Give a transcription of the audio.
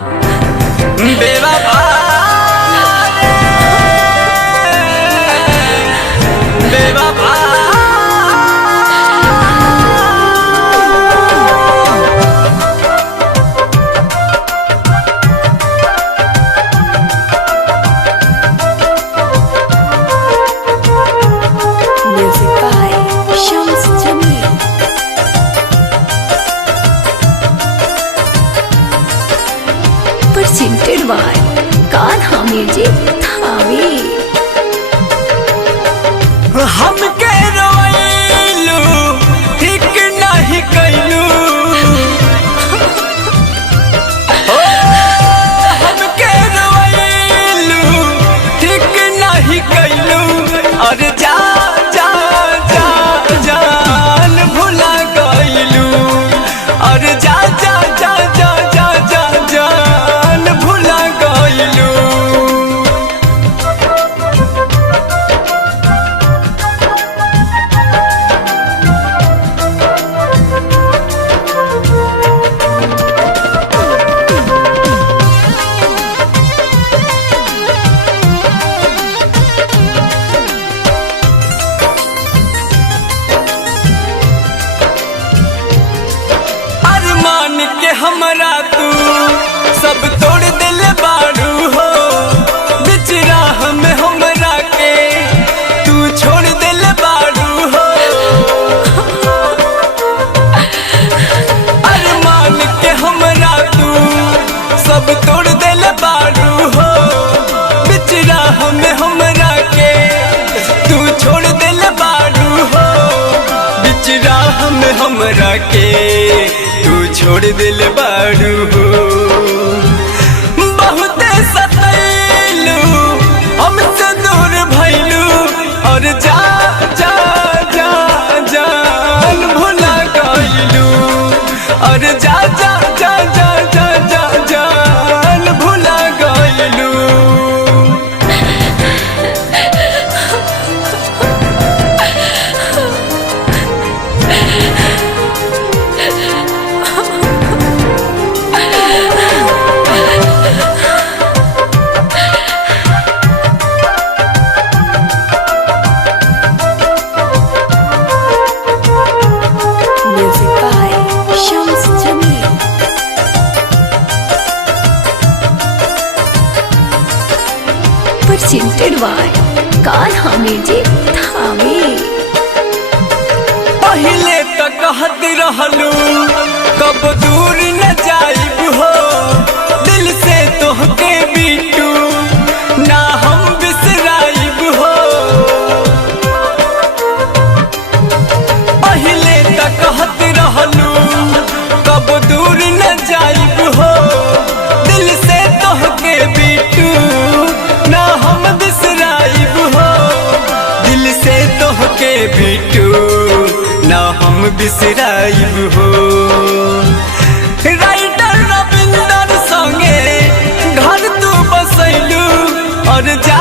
बेवफा बेवफा Music by Shams Jamil. Presented by Kanha Music Thane. हमके रोइलू ठीक नहीं कैलू हमके रोइलू ठीक नहीं कैलू और जा जा जा जान भुला गइलू और जा जा जा जा जा जा जान भुला गइलू। अरमान के हमरा तू सब तोड़ दिल बारू हो बिच राह में हमरा के तू छोड़ दिल बारू हो। अरमान के हमरा तू सब तोड़ दिल बारू हो बिच राह में हमरा के तू छोड़ दिल बारू हो बिच राह में हमरा के तू छोड़ दिल बारू हो। बहुते सतैलू हमसे दूर भइलू और जा जा जा जान भुला गइलू और जा जा जा जा जा जा जान भुला गइलू। Music by Shams Jamil. Presented by Kanha Music Thane. पहले तो कहत रहलू कब दूर न जाइब हो दिल से तोहके बीटू ना हम बिसराइब हो। पहले तो कहत रहलू कब दूर न जाइब हो दिल से तोहके बीटू ना हम बिसराइब हो दिल से तोहके बीटू ना हम बिसराइब हो। राइटर रविंदर संगे घर तू बसैलू और जा